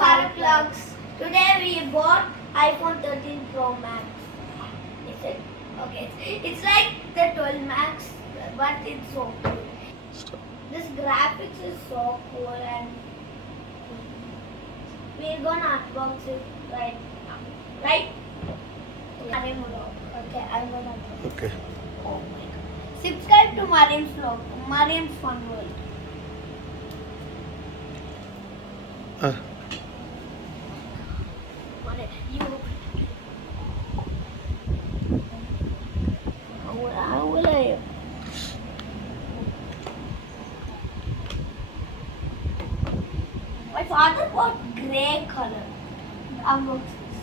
Farook vlogs. Today we bought iPhone 13 Pro Max. Is it? Okay. It's like the 12 Max, but it's so cool. This graphics is so cool, and we're gonna unbox it right now. Right? Mariam vlog. Okay, I'm gonna unbox it. Okay. Oh my god. Subscribe to Mariam's vlog. Mariam's Fun World. How will I? My father bought grey color. Unbox this.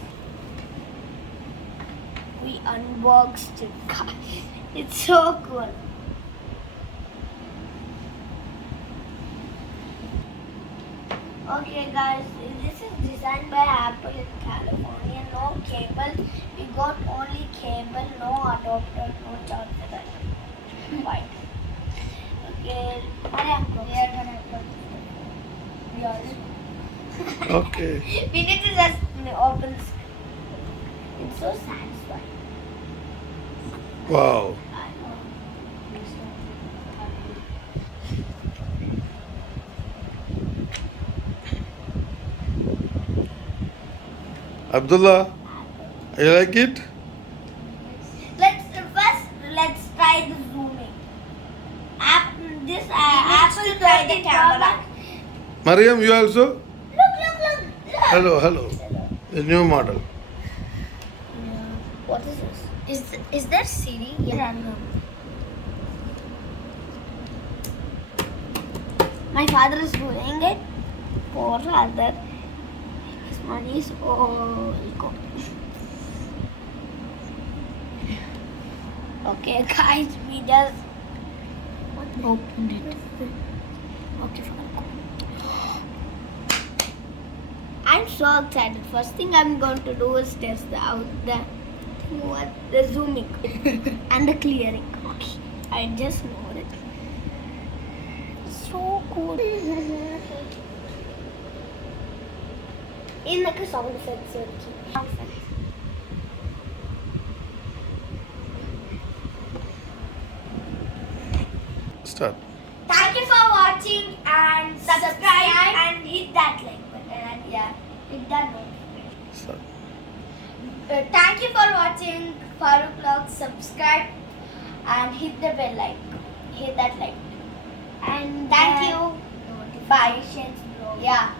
We unboxed it, guys. It's so cool. Okay, guys, this is designed by Apple in California. No cable. We got only cable, no adapter, no charger. White. Okay, we are gonna unbox it. Okay. We need to just open this. It's so satisfying. Wow. I know. Abdullah, you like it? Let's try the zooming. Apple try the camera. Mariam, you also? Look. Hello. The new model. What is this? Is there Siri? Yeah. My father is doing it for other. His money is all gone. Okay, guys, we just opened it. Okay, I'm so excited. First thing I'm going to do is test out the zooming and the clearing. Okay, I just know it. So cool. In like a sound effects. Start. Thank you for watching and subscribe and hit that like button and hit that notification. Start. Thank you for watching Farook vlog. Subscribe and hit the bell icon. Hit that like. And thank you. Bye. Yeah.